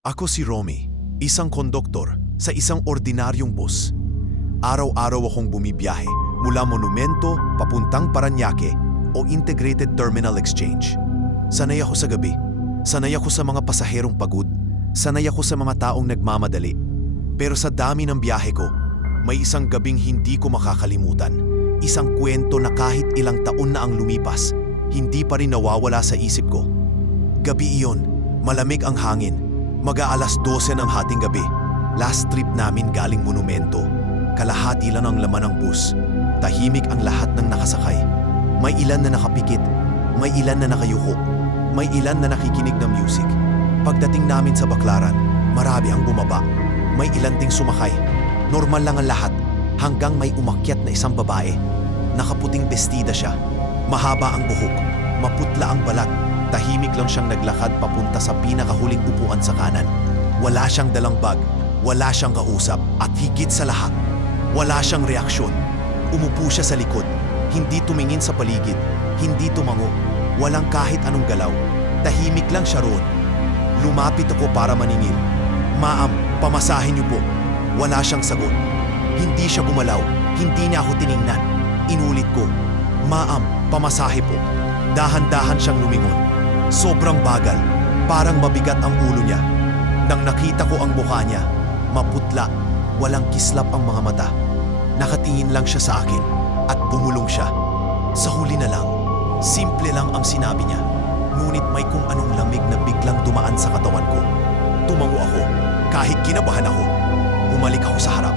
Ako si Romy, isang konduktor sa isang ordinaryong bus. Araw-araw akong bumibiyahe mula Monumento papuntang Parañaque o Integrated Terminal Exchange. Sanay ako sa gabi, sanay ako sa mga pasaherong pagod, sanay ako sa mga taong nagmamadali. Pero sa dami ng biyahe ko, may isang gabing hindi ko makakalimutan. Isang kwento na kahit ilang taon na ang lumipas, hindi pa rin nawawala sa isip ko. Gabi iyon, malamig ang hangin. Mag-aalas 12 ng hating gabi. Last trip namin galing Monumento. Kalahati lang ang laman ng bus. Tahimik ang lahat ng nakasakay. May ilan na nakapikit. May ilan na nakayuko. May ilan na nakikinig ng music. Pagdating namin sa Baclaran, marami ang bumaba. May ilan ding sumakay. Normal lang ang lahat. Hanggang may umakyat na isang babae. Nakaputing bestida siya. Mahaba ang buhok. Maputla ang balat. Tahimik lang siyang naglakad papunta sa pinakahuling upuan sa kanan. Wala siyang dalang bag, wala siyang kausap, at higit sa lahat, wala siyang reaksyon. Umupo siya sa likod, hindi tumingin sa paligid, hindi tumango, walang kahit anong galaw. Tahimik lang siya roon. Lumapit ako para maningil. "Ma'am, pamasahin niyo po." Wala siyang sagot. Hindi siya gumalaw, hindi niya ako tiningnan. Inulit ko, "Ma'am, pamasahe po." Dahan-dahan siyang lumingon. Sobrang bagal, parang mabigat ang ulo niya. Nang nakita ko ang mukha niya, maputla, walang kislap ang mga mata. Nakatingin lang siya sa akin at bumulong siya. Sa huli na lang, simple lang ang sinabi niya. Ngunit may kung anong lamig na biglang dumaan sa katawan ko. Tumango ako, kahit kinabahan ako. Bumalik ako sa harap.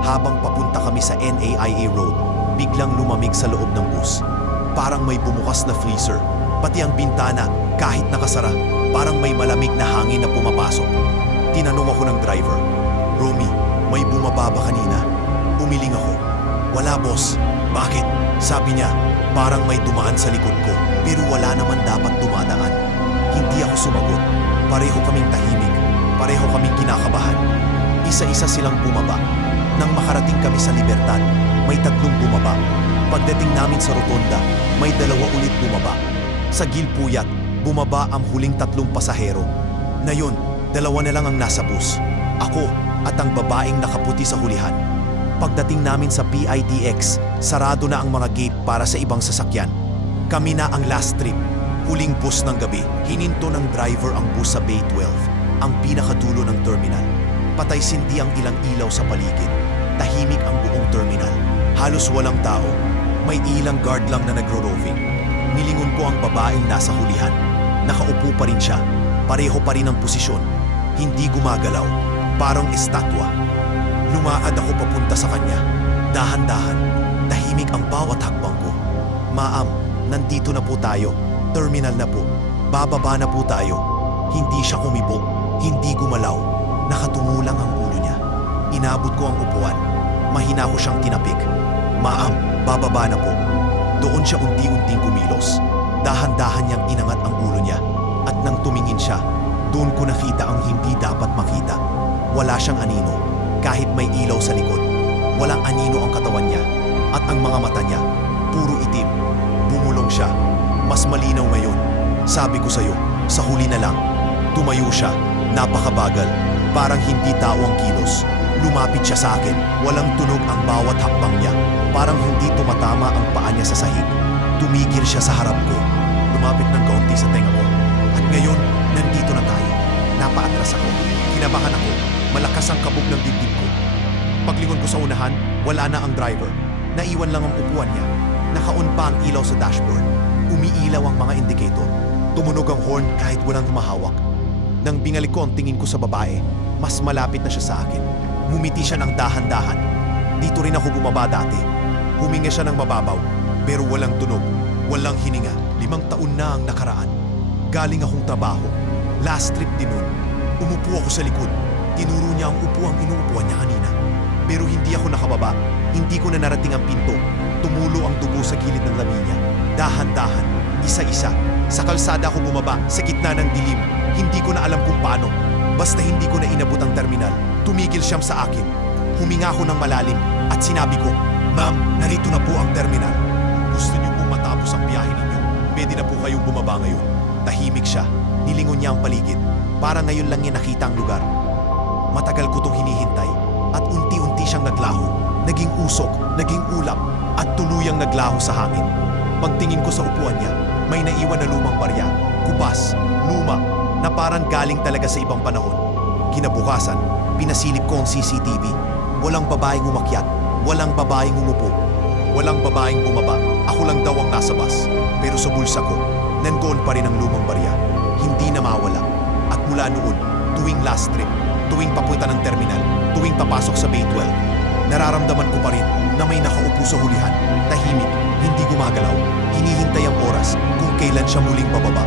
Habang papunta kami sa NAIA Road, biglang lumamig sa loob ng bus. Parang may bumukas na freezer. Pati ang bintana, kahit nakasara, parang may malamig na hangin na pumapasok. Tinanong ako ng driver, "Romy, may bumaba ba kanina?" Umiling ako. "Wala, boss." "Bakit?" Sabi niya, "Parang may dumaan sa likod ko, pero wala naman dapat dumadaan." Hindi ako sumagot. Pareho kaming tahimik. Pareho kaming kinakabahan. Isa-isa silang bumaba. Nang makarating kami sa Libertad, may 3 bumaba. Pagdating namin sa Rotonda, may 2 ulit bumaba. Sa Gilpuyat, bumaba ang huling 3 pasahero. Ngayon, 2 na lang ang nasa bus. Ako at ang babaeng nakaputi sa hulihan. Pagdating namin sa PITX, sarado na ang mga gate para sa ibang sasakyan. Kami na ang last trip. Huling bus ng gabi. Hininto ng driver ang bus sa Bay 12, ang pinakadulo ng terminal. Patay sindi ang ilang ilaw sa paligid. Tahimik ang buong terminal. Halos walang tao. May ilang guard lang na nagro-roving. Nilingon ko ang babaeng nasa hulihan. Nakaupo pa rin siya. Pareho pa rin ang posisyon. Hindi gumagalaw. Parang estatwa. Lumaad ako papunta sa kanya. Dahan-dahan. Tahimik ang bawat hakbang ko. "Ma'am, nandito na po tayo. Terminal na po. Bababa na po tayo." Hindi siya kumibo. Hindi gumalaw. Nakatungo lang ang ulo niya. Inabot ko ang upuan. Mahina ko siyang tinapik. "Ma'am, bababa na po." Doon siya unti-unting kumilos. Dahan-dahan niyang inangat ang ulo niya. At nang tumingin siya, doon ko nakita ang hindi dapat makita. Wala siyang anino, kahit may ilaw sa likod. Walang anino ang katawan niya. At ang mga mata niya, puro itim. Bumulong siya. "Mas malinaw ngayon. Sabi ko sa'yo, sa huli na lang." Tumayo siya, napakabagal. Parang hindi tao ang kilos. Lumapit siya sa akin. Walang tunog ang bawat hakbang niya. Parang hindi tumatama ang paa niya sa sahig. Tumigil siya sa harap ko. Lumapit ng kaunti sa tenga ko. At ngayon, nandito na tayo. Napaatras ako. Kinabahan ako. Malakas ang kabog ng dibdib ko. Paglingon ko sa unahan, wala na ang driver. Naiwan lang ang upuan niya. Naka-on pa ang ilaw sa dashboard. Umiilaw ang mga indicator. Tumunog ang horn kahit walang humahawak. Nang binalik ko ang tingin ko sa babae, mas malapit na siya sa akin. Ngumiti siya ng dahan-dahan. Dito rin ako bumaba dati. Huminga siya ng mababaw, pero walang tunog, walang hininga. 5 taon na ang nakaraan. Galing akong trabaho. Last trip din nun. Umupo ako sa likod. Tinuro niya ang upuang inuupuan niya kanina. Pero hindi ako nakababa. Hindi ko na narating ang pinto. Tumulo ang dugo sa gilid ng labi niya. Dahan-dahan, isa-isa. Sa kalsada ako bumaba, sa gitna ng dilim. Hindi ko na alam kung paano. Basta hindi ko na inabot ang terminal. Tumigil siyang sa akin. Huminga ako ng malalim at sinabi ko, "Ma'am, narito na po ang terminal. Kung gusto niyo pong matapos ang biyahe ninyo, pwede na po kayong bumaba ngayon." Tahimik siya. Nilingon niya ang paligid. Para ngayon lang niya nakita ang lugar. Matagal ko itong hinihintay at unti-unti siyang naglaho. Naging usok, naging ulap at tuluyang naglaho sa hangin. Pagtingin ko sa upuan niya, may naiwan na lumang barya, kubas, luma, na parang galing talaga sa ibang panahon. Kinabukasan, pinasilip ko ang CCTV. Walang babaeng umakyat, walang babaeng umupo, walang babaeng bumaba. Ako lang daw ang nasa bus. Pero sa bulsa ko, nandoon pa rin ang lumang barya. Hindi na mawala. At mula noon, tuwing last trip, tuwing papunta ng terminal, tuwing papasok sa Bay 12, nararamdaman ko pa rin na may nakaupo sa hulihan, tahimik, hindi gumagalaw, hinihintay ang oras kung kailan siya muling bababa.